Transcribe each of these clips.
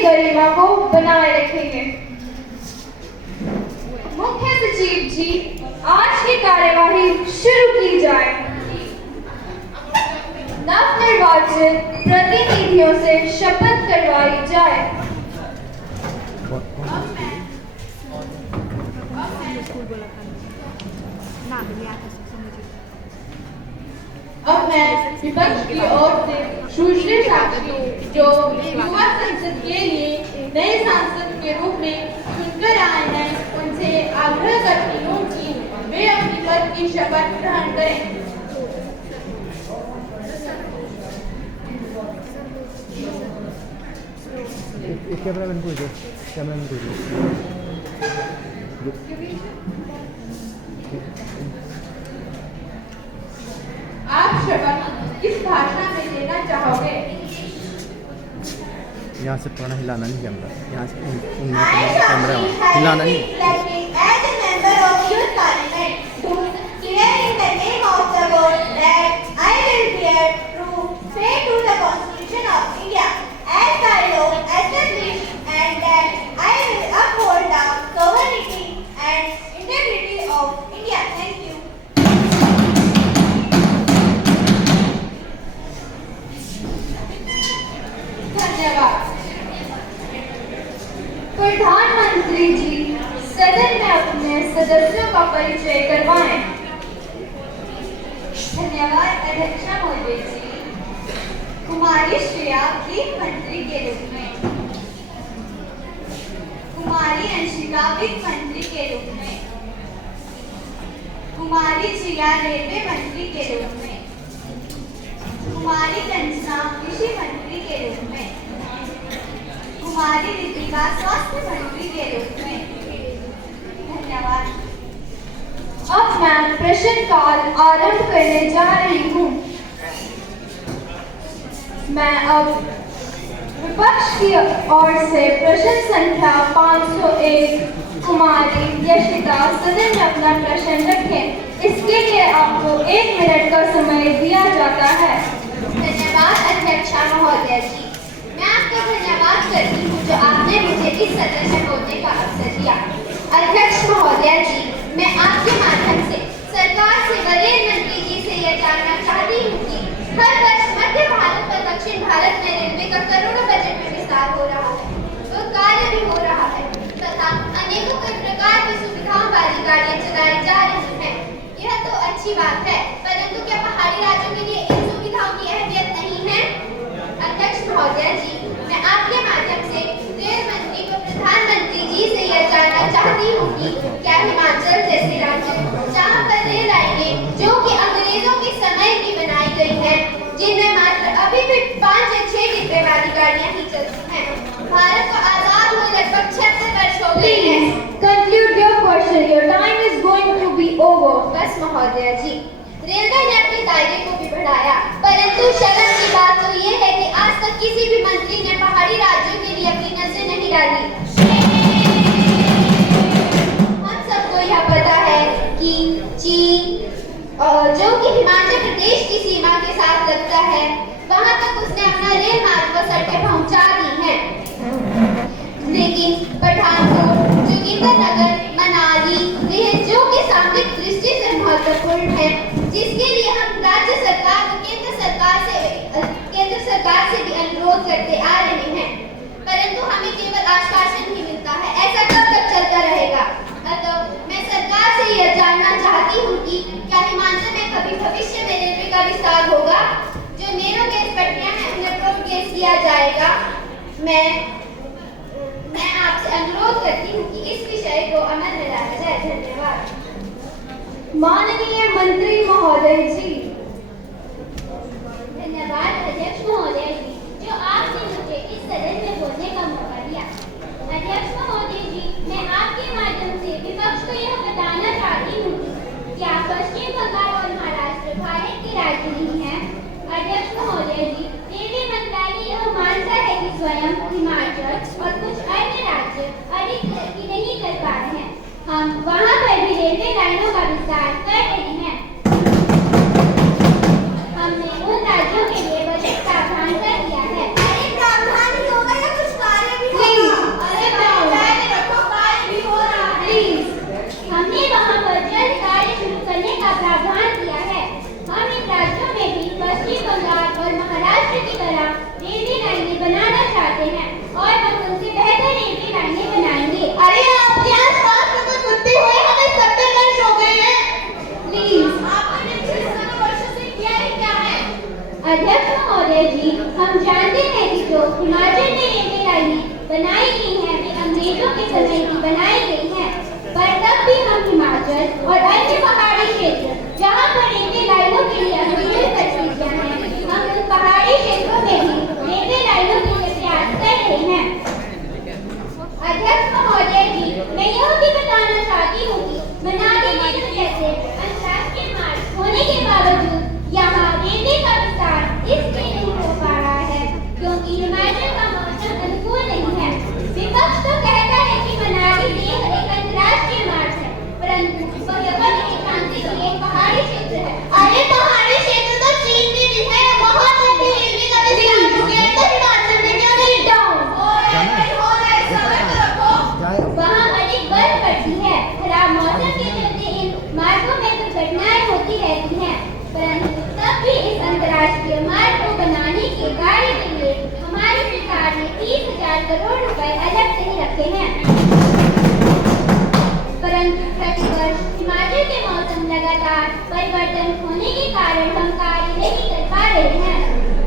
की गरिमा को बनाए रखेंगे। मुख्य सचिव जी, आज की कार्यवाही शुरू की जाए। नवनिर्वाचित प्रतिनिधियों से शपथ करवाई जाए। अब मैं विपक्ष की ओर से सुश्री साक्षी, जो युवा संसद के लिए नए सांसद के रूप में चुनकर आए हैं, उनसे आग्रह करती हूँ कि वे अपनी पद की शपथ ग्रहण करें। कैमरामैन को आप शपथ किस भाषा में लेना चाहोगे? यहाँ से पुराना हिलाना नहीं कैमरा, यहाँ से कैमरा हिलाना नहीं। प्रधानमंत्री जी, सदन में अपने सदस्यों का परिचय करवाएं। धन्यवाद अध्यक्ष महोदय जी। कुमारी श्रेया वित्त मंत्री के रूप में, कुमारी अंशिका वित्त मंत्री के रूप में, कुमारी जिया रेलवे मंत्री के रूप में, कुमारी कंचना कृषि मंत्री के रूप में, कुमारी दीपिका स्वास्थ्य मंत्री के रूप में। धन्यवाद। अब मैं प्रश्नकाल आरंभ करने जा रही हूँ। मैं अब विपक्ष की ओर से प्रश्न संख्या 501 कुमारी यशिता सदन में अपना प्रश्न रखें। इसके लिए आपको 1 मिनट का समय दिया जाता है। धन्यवाद अध्यक्ष महोदय जी। मैं आपका धन्यवाद करती हूँ जो आपने मुझे इस सदन में बोलने का अवसर दिया। अध्यक्ष महोदय जी, मैं आपके माध्यम से सरकार से वरीय मंत्री जी से यह जानना चाहती हूँ कि हर वर्ष मध्य भारत और दक्षिण भारत में रेलवे का करोड़ों बजट में विस्तार हो रहा है, तो कार्य भी हो रहा है तथा अनेकों कई प्रकार की सुविधाओं वाली गाड़ियाँ चलाई जा रही हैं। यह तो अच्छी बात है, परंतु क्या पहाड़ी राज्यों के लिए इन सुविधाओं की अहमियत नहीं है? अध्यक्ष महोदय जी, मैं आपके माध्यम से रेल मंत्री व प्रधानमंत्री जी से यह जानना चाहती हूँ कि क्या हिमाचल जैसे राज्य जहाँ पर रेल लाइनें जो कि अंग्रेजों के समय की बनाई गई है, जिनमें मात्र अभी भी 5 या 6 डिब्बे वाली गाड़ियाँ ही चलती हैं, भारत को आजाद हुए लगभग 76 वर्ष हो गए हैं। Conclude your question. Your time is going to be over. बस महोदय जी, रेलवे ने अपने दायरे को भी बढ़ाया, परंतु शर्म की बात तो ये है कि आज तक किसी भी मंत्री ने पहाड़ी राज्यों के लिए अपनी नजर नहीं डाली। हम सबको यह पता है कि चीन जो कि हिमाचल प्रदेश की सीमा के साथ लगता है, वहां तक उसने अपना रेल मार्ग व सड़कें पहुंचा दी हैं। लेकिन पठानकोट, जोगिंदरनगर, मनाली, लेह जो कि सामरिक दृष्टि से महत्वपूर्ण है, जिसके लिए हम राज्य सरकार व केंद्र सरकार से भी अनुरोध करते आ रहे हैं, परंतु हमें केवल आश्वासन ही मिलता है। ऐसा कब तक चलता रहेगा? अतः मैं सरकार से यह जानना चाहती हूँ कि क्या हिमाचल में कभी भविष्य में रेलवे का विस्तार होगा? जो नैरो गेज पटरियां हैं उन्हें ब्रॉड गेज किया जाएगा। मैं आपसे अनुरोध करती हूँ कि इस विषय को अमल में लाया जाए। धन्यवाद। माननीय मंत्री महोदय जी। धन्यवाद अध्यक्ष महोदय जी, जो आपने मुझे इस सदन में बोलने का मौका दिया। अध्यक्ष महोदय जी, मैं आपके माध्यम से विपक्ष को यह बताना चाहती हूँ कि क्या पश्चिम बंगाल और महाराष्ट्र भारत की राजधानी है? अध्यक्ष महोदय जी, रेलवे मंत्रालय यह मानता है कि स्वयं हिमाचल और कुछ अन्य राज्य अधिक तरक्की नहीं कर पा रहे हैं। हम वहाँ पर भी रेलवे लाइनों का विस्तार कर रहे हैं। हमने उन राज्यों के लिए बजट प्रावधान कर दिया है। अरे प्रावधान ही होगा या कुछ कार्य भी चाहते हैं और हम उनसे बेहतर रेलवे लाइनें बनाएंगे। अरे आपके आसपास में कुछ सुनते हुए हमें 70 वर्ष हो गए हैं। प्लीज। आपने पिछले 70 वर्षों से किया ही क्या है? अध्यक्ष महोदय जी, हम जानते हैं कि जो हिमाचल में रेलवे लाइनें बनाई गई हैं वे अंग्रेजों के समय की बनाई गई हैं, पर तब भी हम हिमाचल और अन्य पहाड़ी क्षेत्र जहां पर रेलवे लाइनों के लिए अनुकूल परिस्थितियां हैं, हम उन पहाड़ी क्षेत्रों में भी रेलवे लाइनों के लिए प्रयास कर रहे हैं। अध्यक्ष महोदय जी, मैं यह भी बताना चाहती हूँ कि मनाली में जैसे अंतर्राष्ट्रीय मार्ग होने के बावजूद यहाँ रेलवे का विस्तार इसलिए नहीं हो पा रहा है क्योंकि हिमाचल का मौसम अनुकूल नहीं है। विपक्ष तो कहता है कि मनाली लेह एक अंतर्राष्ट्रीय मार्ग है, परंतु वह एकांतिक एक पहाड़ी क्षेत्र है। अरे पहाड़ी क्षेत्र तो चीन में भी है, वहाँ तक भी रेलवे का विस्तार हो गया है, तो हिमाचल में क्यों नहीं? वहाँ अधिक बर्फ पड़ती है, खराब मौसम के चलते इन मार्गों में दुर्घटनाएं होती रहती हैं, परंतु तब भी इस अंतर्राष्ट्रीय मार्ग को बनाने के कार्य के लिए हमारी सरकार ने 30,000 करोड़ रुपए अलग से ही रखे हैं। परंतु प्रतिवर्ष हिमाचल के मौसम लगातार परिवर्तन होने के कारण हम कार्य नहीं कर पा रहे हैं।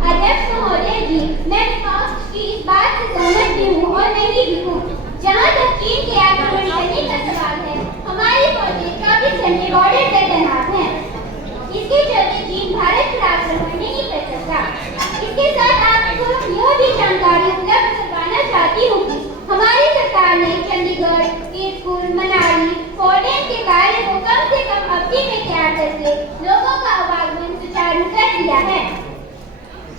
अध्यक्ष महोदय जी, मैं विपक्ष की इस बात से सहमत भी हूँ और नहीं भी हूँ। जहाँ तक चीन के आक्रमण करने का सवाल है, हमारी फौजें 24 घंटे बॉर्डर पर तैनात हैं। इसके चलते चीन भारत पर आक्रमण नहीं कर सकता। इसके साथ आपको यह भी जानकारी उपलब्ध करवाना चाहती हूँ कि हमारी सरकार ने चंडीगढ़, कीरतपुर, मनाली, फोर्डेन के कार्य को कम से कम अवधि में तैयार करके लोगों का आवागमन सुचारू कर दिया है।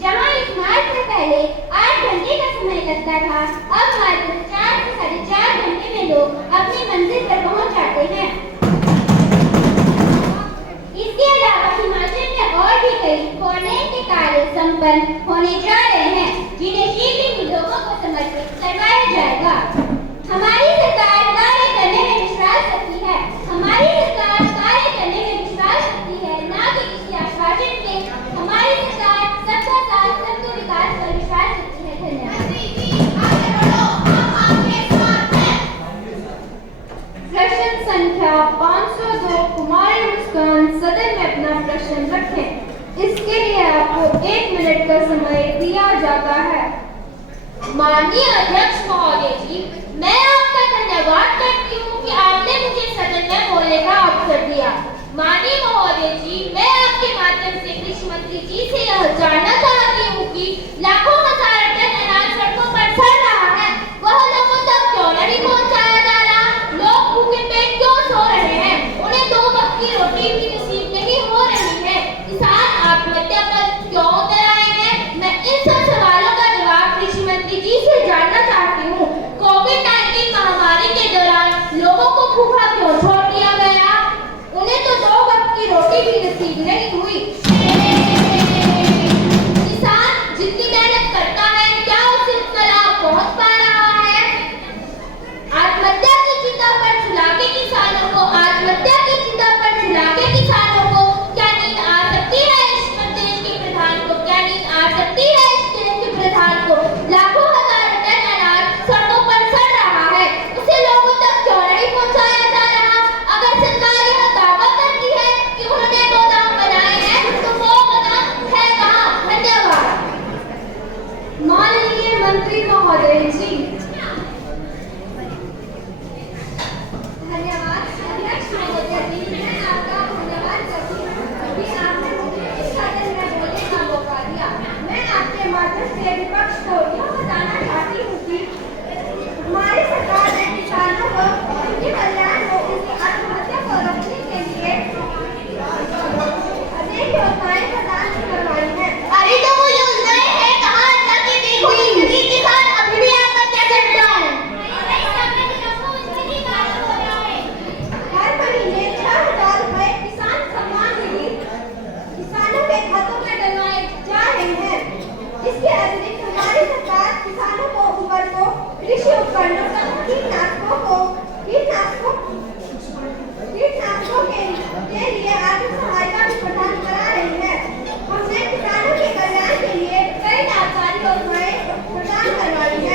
जहाँ इस मार्ग से पहले 8 घंटे का समय लगता था, अब मात्र 4 से साढ़े 4 घंटे में लोग अपनी मंजिल पर पहुँच जाते हैं। इसके अलावा हिमाचल में और भी कई फोर्डेन के कार्य संपन्न होने जा रहे हैं, जिन्हें शीघ्र ही लोगों को समर्पित करवाया जाएगा। हमारी सरकार कार्य करने में विश्वास रखती है। हमारी सरकार कार्य करने में विश्वास रखती है, न कि किसी आश्वासन पे। हमारी सरकार सबका साथ, सबके विकास पर विश्वास रखती है। धन्यवाद। प्रश्न संख्या 502 कुमारी मुस्कान सदन में अपना प्रश्न रखें। इसके लिए आपको 1 मिनट का समय दिया जाता है। माननीय अध्यक्ष महोदय जी, मैं आपका धन्यवाद करती हूँ कि आपने मुझे सदन में बोलने का अवसर दिया। माननीय महोदय जी, मैं आपके माध्यम से कृषि मंत्री जी से यह जानना चाहती हूँ कि लाखों हजार टन अनाज सड़कों पर सड़ रहा है, वह लोगों तक क्यों नहीं पहुँचाया जा रहा? लोग भूखे पेट क्यों सो रहे हैं? उन्हें 2 वक्त की रोटी भी नसीब नहीं हो रही है। किसान आत्महत्या पर क्यों उतर आए हैं? मैं इन सब सवालों का जवाब कृषि मंत्री जी से जानना चाहती हूँ। कोविड-19 महामारी के दौरान लोगों को भूखा क्यों छोड़ दिया गया? उन्हें तो 2 वक्त की रोटी भी नसीब नहीं हुई। किसान जितनी मेहनत करता है, क्या उसे उतना लाभ पहुँच पा रहा है? आत्महत्या की चिंता पर झुला के किसानों को क्या नींद आ सकती है? इस देश के प्रधान को क्या नींद आ सकती है? इस देश के प्रधान को लाखों हजार टन अनाज सड़कों पर सड़ रहा है, उसे लोगों तक क्यों नहीं पहुंचाया जा रहा? अगर सरकार यह दावा करती है कि उन्होंने गोदाम बनाए हैं, तो वो गोदाम है कहाँ? धन्यवाद। माननीय मंत्री महोदय जी। धन्यवाद अध्यक्ष महोदय जी, मैं आपका धन्यवाद करती हूँ कि आपने मुझे इस सदन में बोलने का मौका दिया। मैं आपके माध्यम से विपक्ष को यह बताना चाहती हूँ कि हमारी सरकार ने किसानों को उनके कल्याण को, उनकी आत्महत्या को रोकने के लिए अनेक योजनाएं प्रदान करवाई हैं। अरे तो वो योजनाएं हैं कहाँ? जाके देखो, ये किसान अभी भी आत्महत्या कर रहा है। हर महीने 6,000 रुपए किसान सम्मान निधि किसानों के खातों में डलवाए जा रहे हैं। इसके अतिरिक्त हमारी सरकार किसानों को कृषि उपकरणों कीटनाशकों के लिए आर्थिक सहायता भी प्रदान करा रही है। हमने किसानों के कल्याण के लिए कई लाभकारी योजनाएं प्रदान करवाई हैं।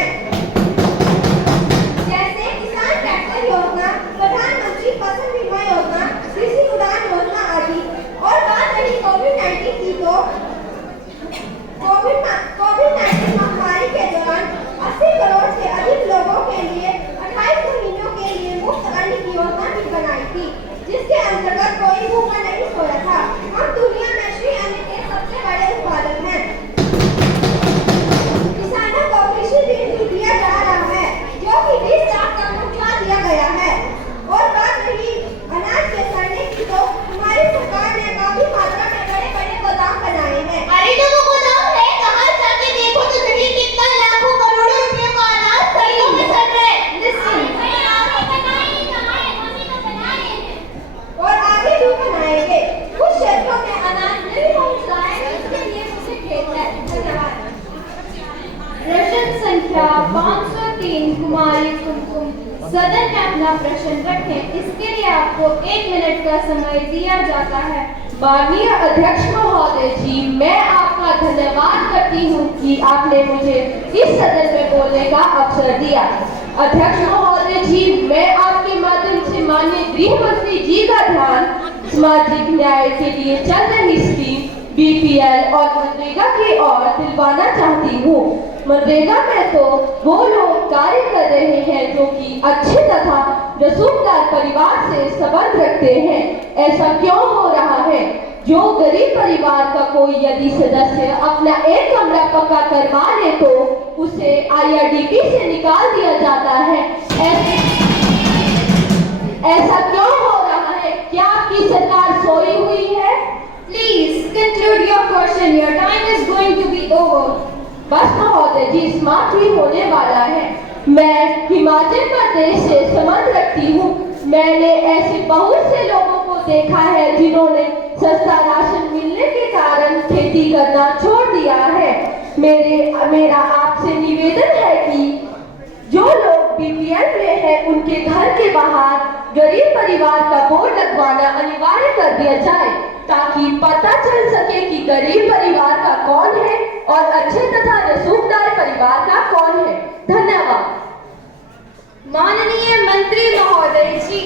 कुमारी कुमकुम सदन में अपना प्रश्न रखें। इसके लिए आपको 1 मिनट का समय दिया जाता है। माननीय अध्यक्ष महोदय जी, मैं आपका धन्यवाद करती हूँ कि आपने मुझे इस सदन में बोलने का अवसर दिया। अध्यक्ष महोदय जी, मैं आपके माध्यम से माननीय गृह मंत्री जी का ध्यान सामाजिक न्याय के लिए चल रही स्कीम BPL और मनरेगा की ओर दिलवाना चाहती हूँ। मनरेगा में तो वो लोग कार्य कर रहे हैं जो कि अच्छे तथा रसूखदार परिवार से संबंध रखते हैं। ऐसा क्यों हो रहा है? जो गरीब परिवार का कोई यदि सदस्य अपना एक कमरा पक्का करवा ले तो उसे IRDP से निकाल दिया जाता है। ऐसा क्यों हो रहा है? क्या आपकी सरकार सोई हुई है? Please conclude your question. Your time is going to be over. बस महोदय जी, समाप्त भी होने वाला है। मैं हिमाचल प्रदेश से संबंध रखती हूँ। मैंने ऐसे बहुत से लोगों को देखा है जिन्होंने सस्ता राशन मिलने के कारण खेती करना छोड़ दिया है। मेरा आपसे निवेदन है कि जो लोग BPL में हैं उनके घर के बाहर गरीब परिवार का बोर्ड लगवाना अनिवार्य कर दिया जाए ताकि पता चल सके कि गरीब परिवार का कौन है और अच्छे तथा रसूखदार परिवार का कौन है। धन्यवाद। माननीय मंत्री महोदय जी।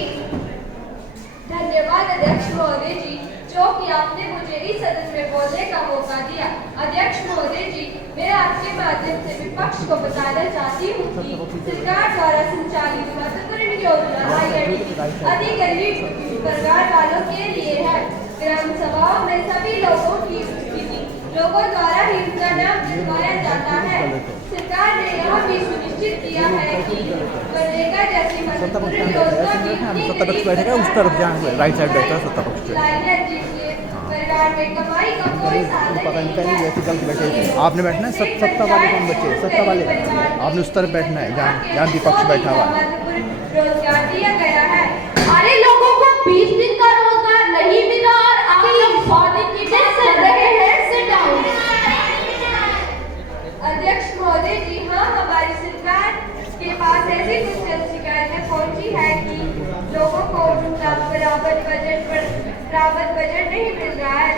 धन्यवाद अध्यक्ष महोदय जी, जो कि आपने मुझे इस सदन में बोलने का मौका दिया। अध्यक्ष महोदय जी, मैं आपके माध्यम से विपक्ष को बताना चाहती हूँ कि सरकार द्वारा संचालित मातृ योजना IRDP अधिक गरीब परिवार वालों के लिए है। ग्राम सभाओं में सभी लोगों की उपस्थिति लोगों द्वारा ही उनका नाम लिखवाया जाता है। सरकार ने यह भी सुनिश्चित किया है कि मनरेगा जैसी महत्वपूर्ण योजना जिससे परिवार में कमाई का कोई साधन नहीं है। आपने बैठना है सत्ता वाले कौन बच्चे? सत्ता वाले आपने उस तरफ बैठना है जहाँ विपक्ष बैठा हुआ है। रोजगार दिया गया है। अरे लोगों को 20 दिन का रोजगार नहीं मिला और आप लोग 100 दिन की बात कर रहे हैं। Sit down। अध्यक्ष महोदय जी, हाँ, हमारी सरकार के पास ऐसी कुछ शिकायतें पहुंची है कि लोगों को उनका बराबर बजट नहीं मिल रहा है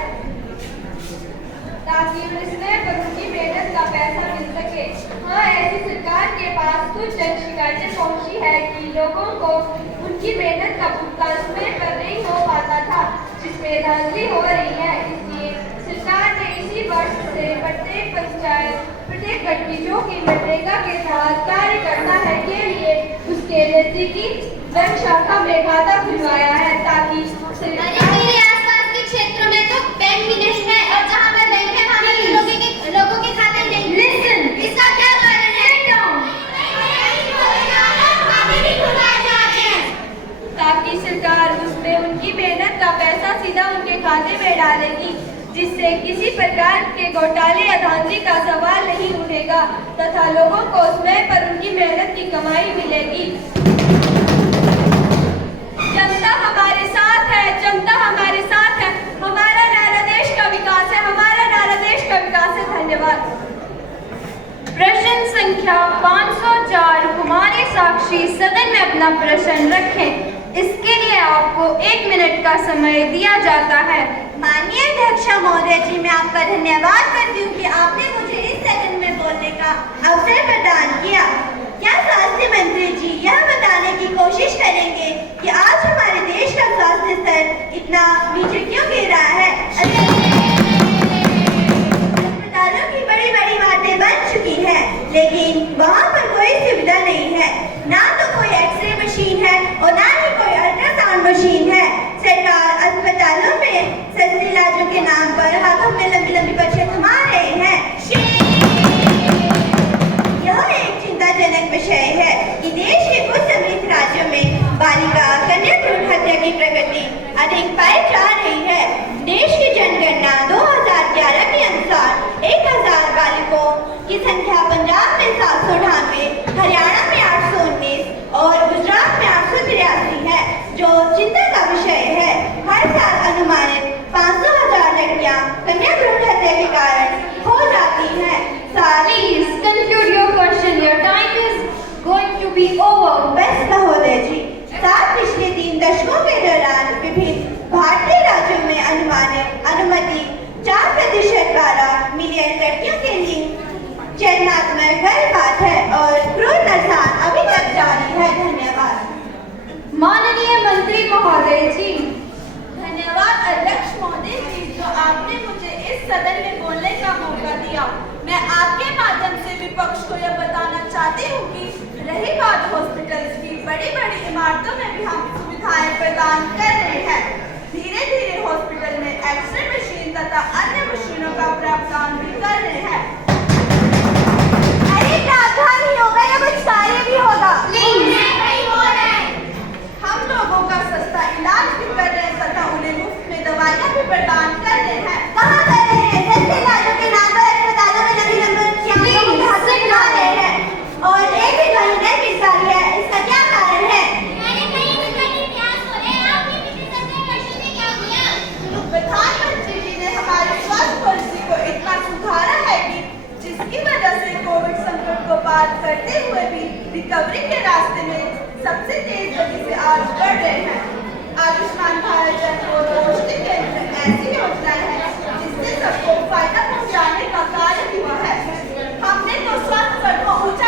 ताकि इसमें पर उनकी मेहनत का पैसा मिल सके। हाँ, ऐसी सरकार के पास कुछ शिकायतें पहुंची है कि लोगों को उनकी मेहनत का भुगतान समय पर नहीं हो पाता था, जिसमें धांधली हो रही है। इसलिए सरकार ने इसी वर्ष से प्रत्येक पंचायत, प्रत्येक व्यक्ति जो कि मनरेगा के तहत कार्य करता है के लिए उसके नजदीकी बैंक शाखा में खाता खुलवाया है ताकि आसपास के क्षेत्रों में तो बैंक भी नहीं है और जहाँ पर बैंक है वहाँ पर लोगों के खाते नहीं। Listen, इसका क्या कारण है? ताकि सरकार उसमें उनकी मेहनत का पैसा सीधा उनके खाते में डालेगी, जिससे किसी प्रकार के घोटाले या धांधली का सवाल नहीं उठेगा तथा लोगों को समय पर उनकी मेहनत की कमाई मिलेगी। जनता हमारे साथ है, जनता हमारे साथ है। हमारा नारा देश का विकास है, हमारा नारा देश का विकास है। धन्यवाद। प्रश्न संख्या 504 कुमारी साक्षी सदन में अपना प्रश्न रखें। इसके लिए आपको 1 मिनट का समय दिया जाता है। माननीय अध्यक्ष महोदय जी, मैं आपका धन्यवाद करती हूँ कि आपने मुझे इस सदन में बोलने का अवसर प्रदान किया। क्या स्वास्थ्य मंत्री जी यह बताने की कोशिश करेंगे कि आज हमारे देश का स्वास्थ्य स्तर इतना नीचे क्यों गिर रहा है? अस्पतालों की बड़ी बड़ी बातें बन चुकी हैं, लेकिन वहाँ पर कोई सुविधा नहीं है। ना तो कोई एक्सरे मशीन है और ना ही कोई अल्ट्रासाउंड मशीन है। सरकार अस्पतालों में सस्ते इलाजों के नाम पर हाथों में लंबी लंबी पर्चियां थमा रहे हैं। यह एक चिंताजनक विषय है कि देश के कुछ समृद्ध राज्यों में बालिका कन्या भ्रूण हत्या की प्रगति अधिक पाई जा रही है। देश की जनगणना 2011 के अनुसार 1000 बालिकों की संख्या पंजाब में 798, हरियाणा में 819 और गुजरात में 883 है, जो चिंता का विषय है। हर साल अनुमानित 500,000 लड़कियां कन्या भ्रूण हत्या के कारण खो जाती हैं। Please conclude your question. Your time is going to be over, best महोदय जी। साथ पिछले 3 दशकों के दौरान विभिन्न भारतीय राज्यों में अनुमति 4% 12 मिलियन लड़कियों के लिए चयनात्मक गर्भपात है और क्रूर नरसान अभी तक जारी है। धन्यवाद। माननीय मंत्री महोदय जी। धन्यवाद अध्यक्ष महोदय जी, जो आपने मुझे इस सदन में बोलने का मौका दिया। मैं आपके माध्यम से विपक्ष को यह बताना चाहती हूँ कि रही बात हॉस्पिटल्स की, बड़ी बड़ी इमारतों में भी हम सुविधाएं प्रदान कर रहे हैं। धीरे धीरे हॉस्पिटल में एक्सरे मशीन तथा अन्य मशीनों का प्रावधान भी कर रहे हैं। अरे प्रावधान ही होगा या कुछ कार्य भी होगा? हम लोगों का सस्ता इलाज भी कर रहे हैं तथा उन्हें मुफ्त में दवाइयाँ भी प्रदान कर रहे हैं। कहाँ कर रहे हैं? सस्ते इलाजों के नाम पर अस्पतालों में नवी बना रहे हैं और एक भी ध्वनि नहीं मिल पा रही है। इसका क्या कारण है? प्रधानमंत्री जी ने हमारी स्वास्थ्य पॉलिसी को इतना सुधारा है कि जिसकी वजह से कोविड संकट को पार करते हुए भी रिकवरी के रास्ते में सबसे तेज गति से आगे बढ़ रहे हैं। आयुष्मान भारत जन औषधि केंद्र ऐसी योजना है जिससे सबको फायदा पहुंचाने का कार्य हुआ है। हमने तो स्वास्थ्य पर को ऊंचा